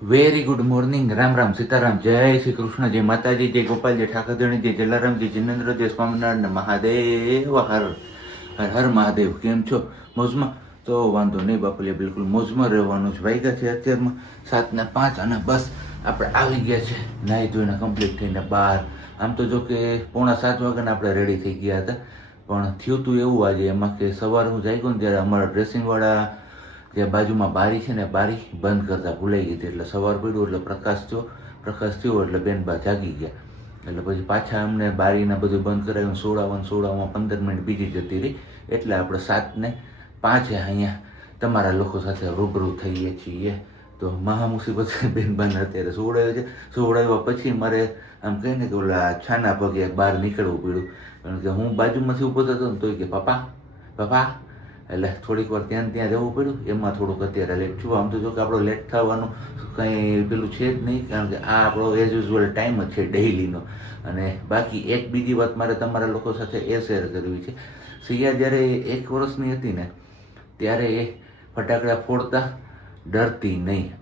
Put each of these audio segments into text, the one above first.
Very good morning. Ram Ram, Sitaram, જય શ્રી કૃષ્ણ, જય માતાજી, જય ગોપાલ, જય ઠાકરધણી, જય જલારામ, જય જિનેન્દ્ર, જય સ્વામિનારાયણ, મહાદેવ હર હર હર મહાદેવ. કેમ છો? મોજમાં? તો વાંધો નહીં બાપુલે, બિલકુલ મોજમાં રહેવાનું છે. વાગ્યા છે અત્યારમાં 7:05 અને બસ આપણે આવી ગયા છે નાહી ધોઈને કમ્પ્લીટ થઈને બહાર. આમ તો જો કે 6:45 વાગ્યાના આપણે રેડી થઈ ગયા હતા, પણ થયું તું એવું આજે એમાં કે સવારે હું જાગ્યો ને ત્યારે અમારા ડ્રેસિંગવાળા જે બાજુમાં બારી છે ને બારી બંધ કરતા ભૂલાઈ ગઈ હતી. એટલે સવાર પડ્યું એટલે પ્રકાશ થયો એટલે બેનબા જાગી ગયા. એટલે પછી પાછા અમને બારીને બધું બંધ કરાવ્યું. સોડામાં 15 મિનિટ બીજી જતી રહી. એટલે આપણે 7:05 અહીંયા તમારા લોકો સાથે રૂબરૂ થઈએ છીએ. તો મહા મુસીબત બેનબાને અત્યારે સોવડાવ્યો છે. સોવડાવ્યા પછી મારે આમ કહીને કે ઓલા છાના પગે બહાર નીકળવું પડ્યું. કારણ કે હું બાજુમાંથી ઊભો થતો ને તો કે પપ્પા એટલે થોડીક વાર ત્યાં રહેવું પડ્યું. એમાં થોડુંક અત્યારે લેટ છું. આમ તો જો કે આપણો લેટ થવાનું કંઈ પેલું છે જ નહીં, કારણ કે આ આપણો એઝ યુઝ્યુઅલ ટાઈમ જ છે ડેઇલીનો. અને બાકી એક બીજી વાત મારે તમારા લોકો સાથે એ શેર કરવી છે. સિયા જ્યારે 1 વર્ષની હતી ને ત્યારે એ ફટાકડા ફોડતા ડરતી નહીં,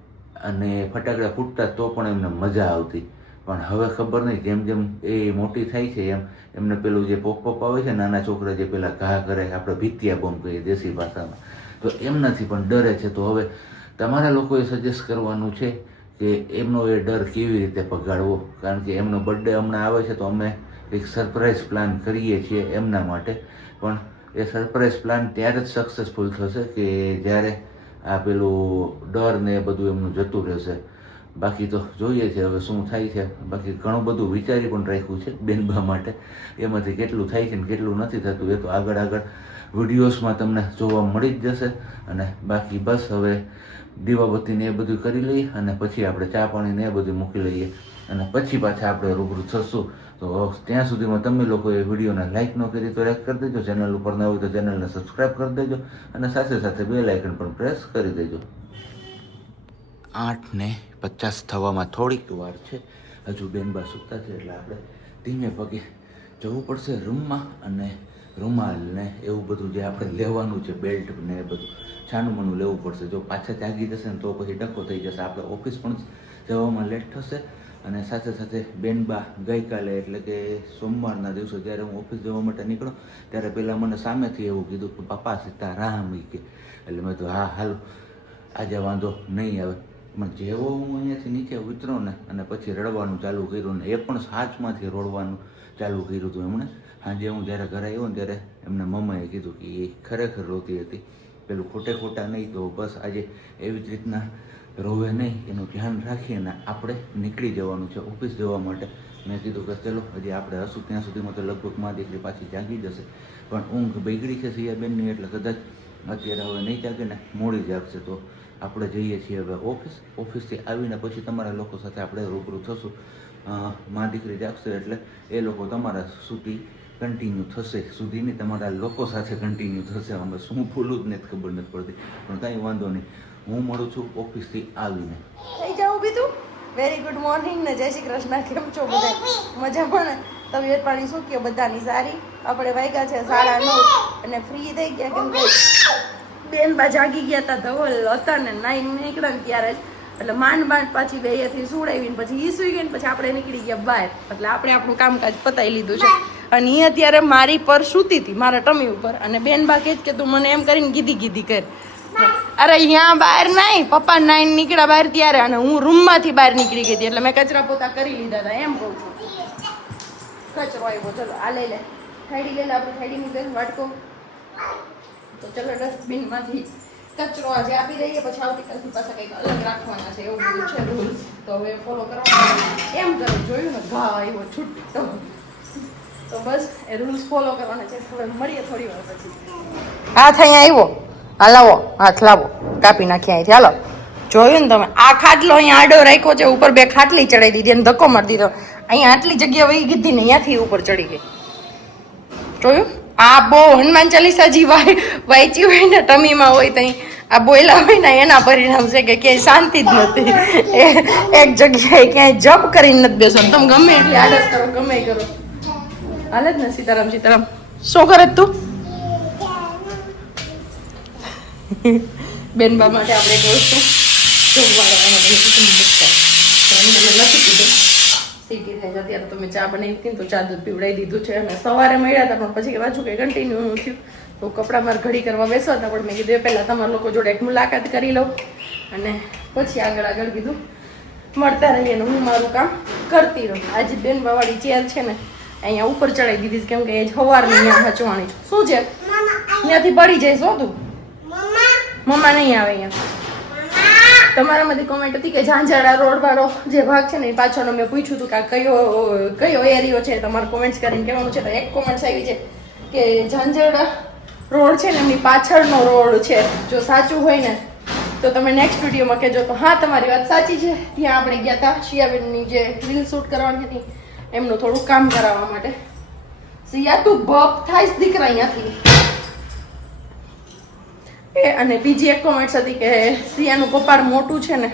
અને ફટાકડા ફૂટતા તો પણ એમને મજા આવતી. પણ હવે ખબર નહીં, જેમ જેમ એ મોટી થાય છે એમ એમને પેલું જે પોપ આવે છે નાના છોકરા જે પેલા ઘા કરે, આપણે ભીતિયા બોમ્બ કહીએ દેશી ભાષામાં, તો એમ નથી પણ ડરે છે. તો હવે તમારા લોકોએ સજેસ્ટ કરવાનું છે કે એમનો એ ડર કેવી રીતે ભગાડવો. કારણ કે એમનો બર્થડે હમણાં આવે છે તો અમે એક સરપ્રાઈઝ પ્લાન કરીએ છીએ એમના માટે. પણ એ સરપ્રાઈઝ પ્લાન ત્યારે જ સક્સેસફુલ થશે કે જ્યારે આ પેલું ડર ને બધું એમનું જતું રહેશે. બાકી તો જોઈએ છે હવે શું થાય છે. બાકી ઘણું બધું વિચારી પણ રાખ્યું છે બેનબા માટે. એમાંથી કેટલું થાય છે ને કેટલું નથી થતું એ તો આગળ વિડીયોઝમાં તમને જોવા મળી જ જશે. અને બાકી બસ હવે દીવાબત્તીને એ બધું કરી લઈએ અને પછી આપણે ચા પાણીને એ બધું મૂકી લઈએ અને પછી પાછા આપણે રૂબરૂ થશું. તો ત્યાં સુધીમાં તમે લોકોએ વિડીયોને લાઇક ન કરી તો લાઇક કરી દેજો, ચેનલ ઉપર ન હોય તો ચેનલને સબસ્ક્રાઈબ કરી દેજો અને સાથે સાથે બેલ આઇકન પણ પ્રેસ કરી દેજો. 8:50 થવામાં થોડીક વાર છે. હજુ બેનબા સૂતા છે એટલે આપણે ધીમે પગે જવું પડશે રૂમમાં. અને રૂમાલ ને એવું બધું જે આપણે લેવાનું છે, બેલ્ટ ને એ બધું છાનું મનું લેવું પડશે. જો પાછા જાગી જશે ને તો પછી ડખો થઈ જશે. આપણે ઓફિસ પણ જવામાં લેટ થશે. અને સાથે સાથે બેનબા ગઈકાલે એટલે કે સોમવારના દિવસે જ્યારે હું ઓફિસ જવા માટે નીકળ્યો ત્યારે પહેલાં મને સામેથી એવું કીધું કે પપ્પા સીતારામ કે. એટલે મેં તો હા હાલ આજે વાંધો નહીં આવે. પણ જેવો હું અહીંયાથી નીચે ઉતરો ને અને પછી રડવાનું ચાલુ કર્યું ને એ પણ સાચમાંથી રોડવાનું ચાલુ કર્યું હતું એમણે. સાંજે હું જ્યારે ઘરે આવ્યો ને ત્યારે એમને મમ્માએ કીધું કે એ ખરેખર રોતી હતી, પેલું ખોટા નહીં. તો બસ આજે એવી જ રીતના રોવે નહીં એનું ધ્યાન રાખીને આપણે નીકળી જવાનું છે ઓફિસ જવા માટે. મેં કીધું કે ચલો હજી આપણે હશું ત્યાં સુધીમાં તો લગભગ માં દીકરી પાછી જાગી જશે. પણ ઊંઘ બગડી છે સિયાબેનની એટલે કદાચ અત્યારે હવે નહીં જાગે ને મોડી જાગશે. તો આપણે જઈએ છીએ હવે ઓફિસથી આવીને પછી તમારા લોકો સાથે આપણે રૂબરૂ થશું. માં દીકરી જાગશે એટલે એ લોકો તમારા સુધી કન્ટિન્યુ થશે. સુધીની તમારા લોકો સાથે કન્ટિન્યુ થશે. અમે શું ભૂલું જ નથી ખબર નથી પડતી, પણ કાંઈ વાંધો નહીં. હું મળું છું ઓફિસથી આવીને. થઈ જાઉં બીજું. વેરી ગુડ મોર્નિંગ ને જય શ્રી કૃષ્ણ. કેમ છો બધા? મજામાં ને? તબિયત પાણી શું કહો બધાની? સારી. આપણે વાગ્યા છે 9:30 અને ફ્રી થઈ ગયા કેમ કે બેનબા જાગી ગયા હતા, ધવલ હતા ને નાઈને નીકળ્યા ને ત્યારે જ. એટલે માંડ પાછી બેથી સુડાવીને પછી ઈ સુઈ ગઈ ને પછી આપણે નીકળી ગયા બહાર. એટલે આપણે આપણું કામકાજ પતાવી લીધું છે. અને એ અત્યારે મારી પર સૂતી હતી, મારા ટમી ઉપર. અને બેનબા કહે કે તું મને એમ કરીને ગીધી કર. અરે અહીંયા બહાર નહીં, પપ્પા નાઈને નીકળ્યા બહાર ત્યારે અને હું રૂમમાંથી બહાર નીકળી ગઈ હતી. એટલે મેં કચરા પોતા કરી લીધા હતા એમ કહું છું. કચરો આવ્યો, ચલો આ લઈ લે, થાળી લઈ લે, આપણે થાળીની લઈને વાટકો. તો ચલો ડસ્ટબિનમાંથી કચરો આજે આપી દઈએ, પછી આવતીકાલથી પાછા કંઈક અલગ રાખવાના છે એવું બધું છે રૂલ્સ. તો હવે ફોલો કરવાના એમ કરો. જોયું ને ઘા આવ્યો છૂટો. તો બસ એ રૂલ્સ ફોલો કરવાના છે. હવે મળીએ થોડી વાર પછી. હાથ અહીંયા આવ્યો, હા લાવો, હાથ લાવો, કાપી નાખી અહીંથી. હાલો, જોયું ને તમે? આ ખાટલો અહીંયા આડો રાખ્યો છે, ઉપર 2 ખાટલી ચડાવી દીધી અને ધક્કો મારી દીધો. અહીંયા આટલી જગ્યા વહી ગઈ ને અહીંયાથી ઉપર ચડી ગઈ. જોયું? આ બહુ હનુમાન ચાલીસા જી વાંચી હોય ને ટમીમાં હોય ત્યાં આ બોયલા હોય ને એના પરિણામ છે કે ક્યાંય શાંતિ જ નથી. એક જગ્યાએ ક્યાંય જપ કરીને નથી બેસવાનું. તમે ગમે એટલી આળસ કરો, ગમે કરો, હાલે જ ને. સીતારામ સીતારામ. શું કરે તું? બેનબા માટે આપણે એક વસ્તુ જમવા નથી પીધું, સીટી થઈ જતી. અત્યારે તો મેં ચા બનાવી હતી ને તો ચા દૂધ પીવડાવી દીધું છે. અને સવારે મળ્યા હતા પણ પછી પાછું કંઈ કન્ટિન્યુ થયું. તો કપડાં મારે ઘડી કરવા બેસો હતા પણ મેં કીધું પહેલાં તમારા લોકો જોડે એક મુલાકાત કરી લઉં અને પછી આગળ કીધું મળતા રહીએ ને હું મારું કામ કરતી રહું. આજે બેન બાવાળી ચેર છે ને અહીંયા ઉપર ચડાવી દીધી છે, કેમ કે એ સવારની અહીંયા હચવાની છે. શું છે ત્યાંથી પડી જાય શું તું? મમ્મા નહીં આવે અહીંયા. તમારામાંથી કોમેન્ટ હતી કે ઝાંઝાડા રોડ વાળો જે ભાગ છે ને એ પાછળનો મેં પૂછ્યું હતું કે આ કયો એરિયો છે. તમારે કોમેન્ટ્સ કરીને કહેવાનું છે. તો એક કોમેન્ટ્સ આવી છે કે ઝાંઝાડા રોડ છે ને એમની પાછળનો રોડ છે. જો સાચું હોય ને તો તમે નેક્સ્ટ વિડીયોમાં કહેજો. તો હા, તમારી વાત સાચી છે. ત્યાં આપણે ગયા હતા શિયાબેનની જે રીલ શૂટ કરવાની હતી એમનું થોડું કામ કરાવવા માટે. સિયા તું બપ થાય દીકરા અહીંયાથી. એ અને બીજી એક કોમેન્ટ્સ હતી કે સિયાનું કપાળ મોટું છે ને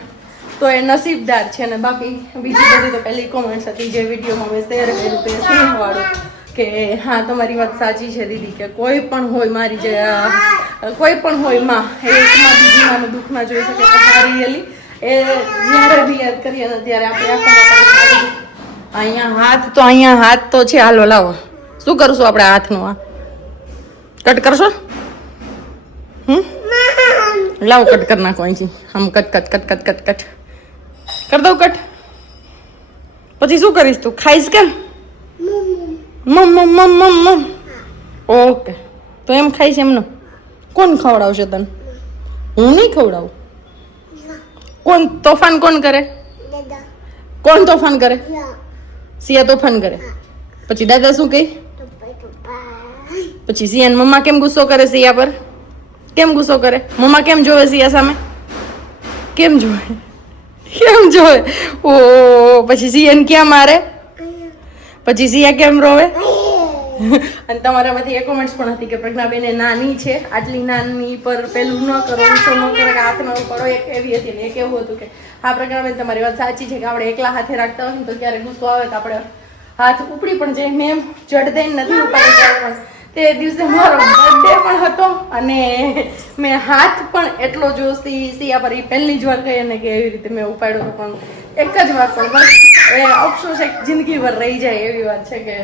તો એ નસીબદાર છે ને. બાકી બીજી બધી તો પહેલી કોમેન્ટ્સ હતી જે વિડીયોમાં મેં શેર કર્યું તે સિંહવાળું કે હા તમારી વાત સાચી છે દીદી કે કોઈ પણ હોય મારી જે કોઈ પણ હોય માં એકમાં બીજી માનું દુઃખ ના જોઈ શકે. તો મારી રિયલી એ જ્યારે બી યાદ કરીએ ને ત્યારે આપણે અહીંયા હાથ તો છે. હાલો લાવો, શું કરશું આપણે હાથનું? આ કટ કરશો? લાવો કટ કરી નાખો અહીંથી. આમ કટ કરી દઉં કટ. પછી શું કરીશ તું? ખાઈશ કેમ? મમ. ઓકે, તો એમ ખાઈશ એમનો? કોણ ખવડાવશે તને? હું નહીં ખવડાવું. કોણ તોફાન કોણ કરે? કોણ તોફાન કરે? સિયા તોફાન કરે. પછી દાદા શું કહે? પછી સિયા મમ્મા કેમ ગુસ્સો કરે સિયા પર? કેમ ગુસ્સો કરે? મમ્મા કેમ જોવે સિયા સામે? કેમ જોવે? ઓ પછી સિયાને ક્યાં મારે? પછી સિયા કેમ રોવે? અને તમારામાંથી એ કોમેન્ટ્સ પણ હતી કે પ્રજ્ઞાબેન એ નાની છે, આટલી નાની પર પેલું ન કરો, ગુસ્સો ન કરે, હાથ ન ઉપાડો. એક એવી હતી ને એક એવું હતું કે હા પ્રજ્ઞાબેન તમારી વાત સાચી છે કે આપણે એકલા હાથે રાખતા હોય ને તો ક્યારે ગુસ્સો આવે તો આપણે હાથ ઉપડી પણ જાય. મેં જડ દઈને નથી ઉપાડી પણ તે દિવસે મારો બર્થડે પણ હતો અને મેં હાથ પણ એટલો જોશથી સિયા પર એ પહેલી જ વાર કહી ને કે એવી રીતે મેં ઉપાડ્યો હતો. પણ એક જ વાર પણ બસ એ અફસોસ એક જિંદગીભર રહી જાય એવી વાત છે કે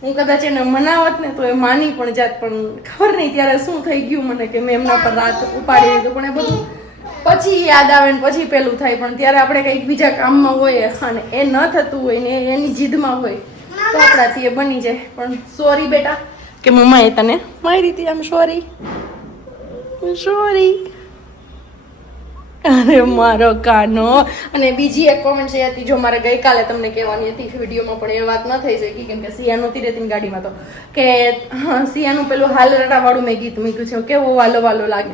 હું કદાચ એને મનાવત ને તો એ માની પણ જાત. પણ ખબર નહીં ત્યારે શું થઈ ગયું મને કે મેં એમના પર રાત ઉપાડી દીધું. પણ એ બધું પછી યાદ આવે ને પછી પેલું થાય. પણ ત્યારે આપણે કંઈક બીજા કામમાં હોય અને એ ન થતું હોય ને એની જીદમાં હોય તો આપણાથી એ બની જાય. પણ સોરી બેટા કે મમ્માએ તને મારી હતી. આમ સોરી. અરે મારો કાનો. અને બીજી એક કોમેન્ટ એ હતી જો મારે ગઈકાલે તમને કહેવાની હતી વિડીયોમાં પણ એ વાત ન થઈ શકી કેમ કે સિયા નહોતી રહેતી ગાડીમાં. તો કે સિયાનું પેલું હાલરડા વાળું મેં ગીત મૂક્યું છે કેવું વાલો વાલો લાગે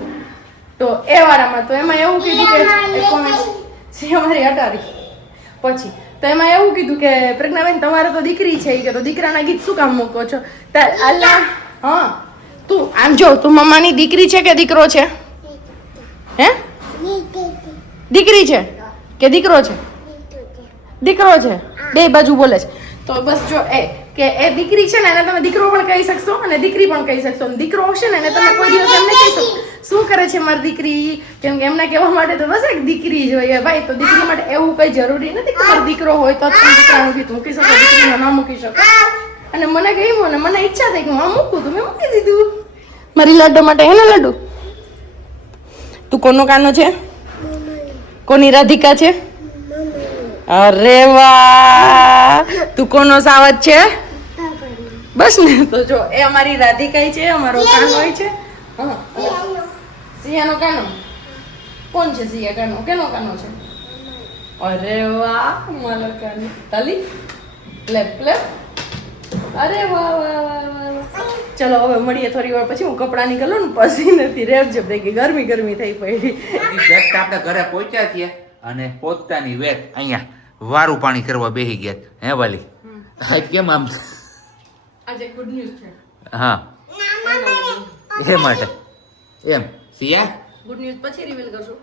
તો એ વાળામાં. તો એમાં એવું કીધું કે એક કોમેન્ટ સિયા મારી હટારી પછી તો એમાં એવું કીધું કે પ્રજ્ઞાબેન તમારે તો દીકરી છે કે તો દીકરાના ગીત શું કામ મૂકો છો? અલ્લા હા તું આમ જો તું મમ્માની દીકરી છે કે દીકરો છે? હે દીકરી છે કે દીકરો છે? દીકરો છે. બે બાજુ બોલે છે. તો બસ જો કે એ દીકરી છે ને એને તમે દીકરો પણ કહી શકશો અને દીકરી પણ કહી શકશો. દીકરો હશે ને એને તમે કોઈ દિવસ એમને કહી શકો શું કરે છે મારી દીકરી, કેમ કે એમને કહેવા માટે તો બસ એક દીકરી જોઈએ ભાઈ. તો દીકરી માટે એવું કઈ જરૂરી નથી કે મારો દીકરો હોય તો તમે દીકરાનું ગીત મૂકી શકો, દીકરીને ના મૂકી શકો. અને મને કહ્યું ને મને ઈચ્છા થઈ કે હું આ મૂકું તો મેં મૂકી દીધું મારી લાડો માટે. હે ને લાડુ? તું કોનો કાનો છે? કોની રાધિકા છે? અરે વાહ, તું કોનો સાવજ છે? બસ ને. તો જો એ અમારી રાધિકા છે, અમારો કાનો છે. સિયાનો કાનો કોણ છે? સિયા કાનો કેનો કાનો છે? અરે વાહ મારો કાનો તાલી પ્લેપ પ્લેપ. અરે વાહ વાહ વાહ. ચલો હવે મળીએ થોડી વાર પછી. હું કપડાં નીકળું ને પછી નથી રેપજેપ થઈ ગઈ, ગરમી થઈ પડી. જસ્ટ આપણે ઘરે પહોંચ્યા છીએ અને પોતાની વેત અહીંયા વારું પાણી કરવા બેસી ગયા. હે વાલી કેમ આમ? આજે ગુડ ન્યૂઝ છે. હા એ માટે એમ સિયા ગુડ ન્યૂઝ પછી રિવીલ કરશું.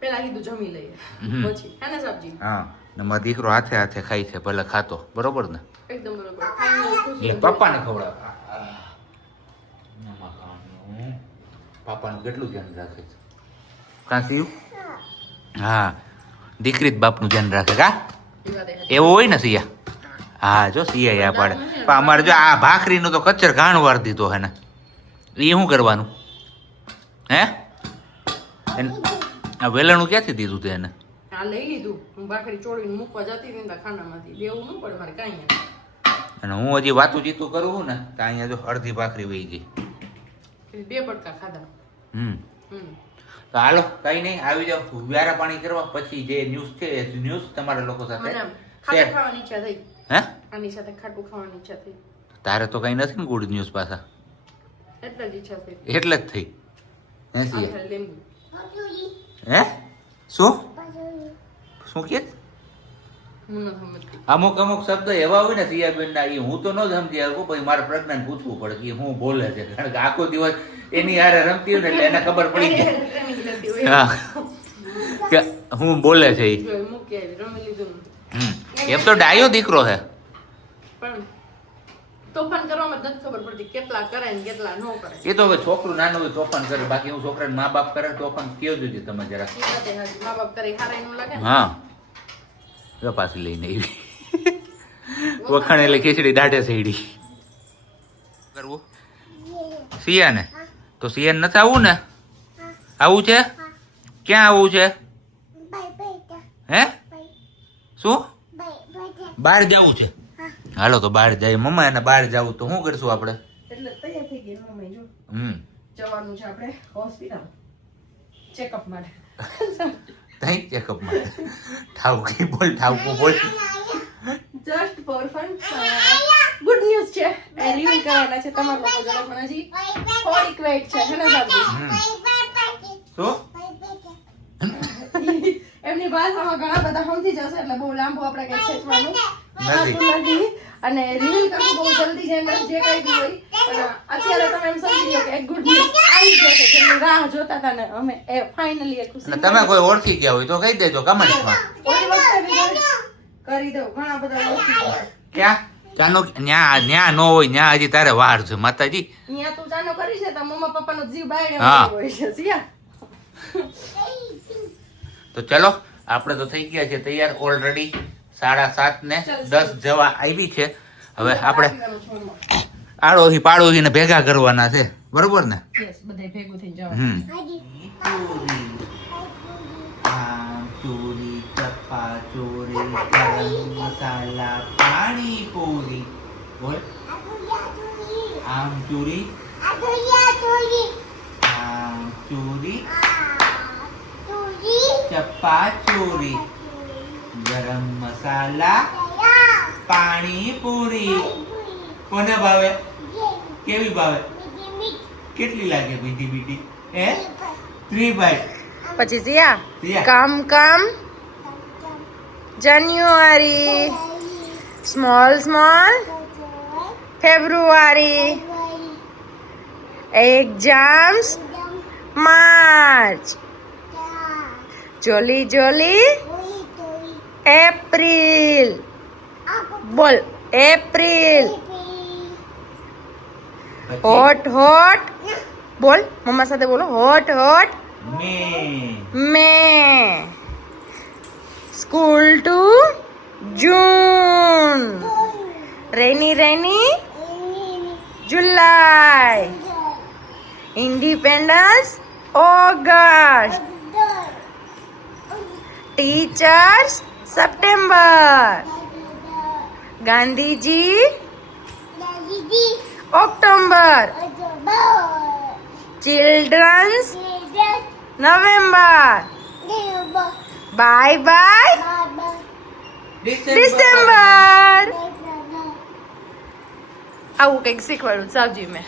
પેલા કીધું જમી લઈએ પછી હે ને સબ્જી. હા ને મારો દીકરો હાથે હાથે ખાઈ છે ભલે ખાતો. બરોબર ને? એકદમ બરોબર. પપ્પાને ખવડાવ. પાપાનું કેટલું ધ્યાન રાખે છે કાંસી? હા દીકરી જ બાપનું ધ્યાન રાખે કા એવું હોય ને સિયા હા જો સિયા યા પાડે પણ અમારે જો આ ભાખરીનું તો કચ્ચર ઘાણ વાર દીધો હે ને એ શું કરવાનું હે આ વેલણું ક્યાંથી દીધું તે એને આ લઈ લીધું હું ભાખરી ચોળીને મૂકવા જતી હતી ને ખાનામાંથી બેવું ન પડે મારે કાંઈ અને હું હજી વાતું જીતું કરું છું ને તો અહીંયા જો અડધી ભાખરી વહી ગઈ 2 બટકા ખાધા તો હાલો કઈ નહીં આવી જાવ વ્યારા પાણી કરવા પછી જે ન્યૂઝ છે એ ન્યૂઝ તમારા લોકો સાથે ખાટું ખાવાની ઈચ્છા થઈ હે આની સાથે ખાટું ખાવાની ઈચ્છા થઈ તારે તો કઈ નથી ને ગુડ ન્યૂઝ પાછા એટલે જ ઈચ્છા થઈ એટલે જ થઈ હે સિયા આ લીંબુ હે શું શું કે મને સમજતી અમુક અમુક શબ્દ એવા હોય ને સિયાબેન ના એ હું તો ન જ સમજી શકું પછી મારે પ્રજ્ઞાને પૂછવું પડે કે હું બોલે છે કારણ કે આખો દિવસ એની હારે રમતી હોય ને એટલે એને ખબર પડી જાય હા કે હું બોલે છે ઈ. મૂકી આવી રમી લીધું એમ તો ડાયો દીકરો છે પણ તોફાન કરવામાં જ નથી ખબર પડતી કેટલા કરે ને કેટલા ન કરે એ તો હવે છોકરું નાનું હોય તોફાન કરે બાકી હું છોકરાને મા બાપ કરે તોફાન કયો જોજો તમે જરા એ વાતે હાચી. મા બાપ કરે હારા નું લાગે ને હા જો પાછી લઈને આવી વખાણેલી ખીચડી દાઢે સઈડી કરવું સિયાને તો સિયાને નથી આવવું ને આવું છે ક્યાં આવવું છે હે શું બહાર જવું છે હાલો તો બહાર જાય મમ્મા એને બહાર જવું તો શું કરશું આપણે એટલે તૈયાર થઈ ગઈ મમ્મી જો જવાનું છે આપણે હોસ્પિટલ ચેકઅપ માટે તઈ ચેકઅપ માટે ઠાવકી બોલ ઠાવકું બોલ just for fun good news છે એ રિવીલ કરવાના છે તમારા લોકો જોડે પણ હજી થોડીક વેઇટ છે હે ને સાહેબ શું એમની ભાષામાં ઘણા બધા સમજી જશે એટલે બહુ લાંબુ આપણે કઈ ખેંચવાનું નથી. નથી અને રિવીલ કરવું બહુ જલ્દી છે અંદર જે કઈ બી હોય પણ અત્યારે તમે એમ સમજી લો કે એક ગુડ ન્યૂઝ આવી જશે જેની રાહ જોતા હતા ને અમે એ ફાઇનલી એ ખુશી અને તમે કોઈ ઓળખી ગયા હોય તો કહી દેજો કમેન્ટમાં ઓલી વખતે બી કરી દઉં ઘણા બધા ઓળખી ગયા ક્યાં ચાનો ન્યા નો હોય ન્યા હજી તારે વાર છે માતાજી અહીંયા તું ચાનો કરી છે તો મમ્મા પપ્પાનો જીવ બાયણે હા. હોય છે સિયા તો ચલો આપણે તો થઈ ગયા છે તૈયાર ઓલરેડી 7:30 ને 10 જેવા આવી છે હવે આપણે આડોશી પાડોશી ને ભેગા કરવાના છે બરોબર ને યસ બધાય ભેગું થઈને જવાનું ચોરી ચપ્પા ચોરી ગરમ મસાલા પાણી પૂરી બોલ આમ ચોરી આમ ચોરી ચપ્પા ચોરી ગરમ મસાલા પાણી પૂરી કોને ભાવે કેવી ભાવે કેટલી લાગે બીજી બીજી હે 3 બાઈટ પછી સિયા સિયા. કામ January small February exams March jolly April બોલ એપ્રિલ હોટ બોલ મમ્મા સાથે બોલો hot May school to June rainy July independence August teachers September Gandhiji October children's November bye December આવું કંઈક શીખવાડું સાવજી મેં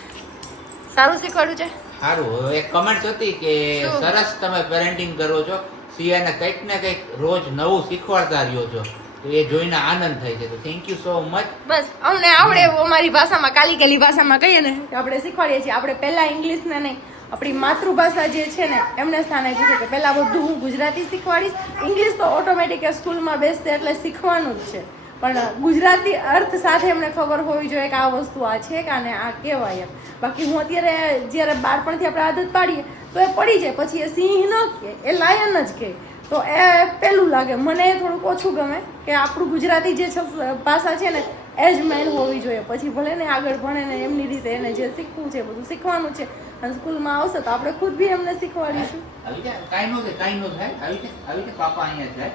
સારું શીખવાડું છે સારું એક કમેન્ટ હતી કે શું? સરસ તમે પેરેન્ટિંગ કરો છો સિયાને કંઈક ને કંઈક રોજ નવું શીખવાડતા રહ્યો છો તો એ જોઈને આનંદ થાય છે તો થેન્ક યુ સો મચ બસ અમને આવડે એવું અમારી ભાષામાં કાલી કાલી ભાષામાં કહીએ ને કે આપણે શીખવાડીએ છીએ આપણે પહેલા ઇંગ્લિશને નહીં આપણી માતૃભાષા જે છે ને એમને સ્થાન આપ્યું છે કે પહેલા બધું હું ગુજરાતી શીખવાડીશ ઇંગ્લિશ તો ઓટોમેટિક સ્કૂલમાં બેસશે એટલે શીખવાનું જ છે પણ ગુજરાતી અર્થ સાથે એમને ખબર હોવી જોઈએ કે આ વસ્તુ આ છે કે આને આ કહેવાય એમ બાકી હું અત્યારે જ્યારે બાળપણથી આપણે આદત પાડીએ તો એ પડી જાય પછી એ સિંહ ન કહે એ લાયન જ કહે તો એ પેલું લાગે. મને એ થોડુંક ઓછું ગમે કે આપણું ગુજરાતી જે ભાષા છે ને એ જ મેન હોવી જોઈએ. પછી ભલે ને આગળ ભણે ને એમની રીતે એને જે શીખવું છે બધું શીખવાનું છે. અને સ્કૂલમાં આવશે તો આપણે ખુદ બી એમને શીખવાડીશું. આવી જા, કાઈ નો થાય. આવી જા, પાપા અહીંયા છે.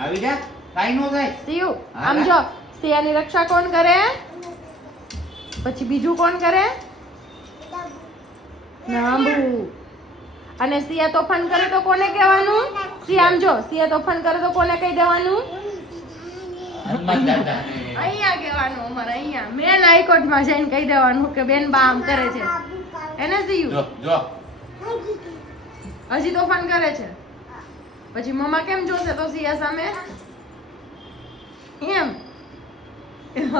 આવી જા, કાઈ નો થાય. સિયુ આમ જો, સિયાની રક્ષા કોણ કરે? પછી બીજું કોણ કરે? નાંબુ. અને સિયા તોફાન કરે તો કોને કહેવાનું? સિયા આમ જો, સિયા તોફાન કરે તો કોને કહી દેવાનું? હનુમાન દાદા. અહીંયા કહેવાનું અમારે, અહીંયા મેન હાઈકોર્ટમાં જઈને કહી દેવાનું કે બેન બા આમ કરે છે. એને સિયુ જો હજી તોફાન કરે છે. પછી મમ્મા કેમ જોશે તો સિયા સામે? એમ.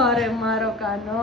અરે મારો કાનો.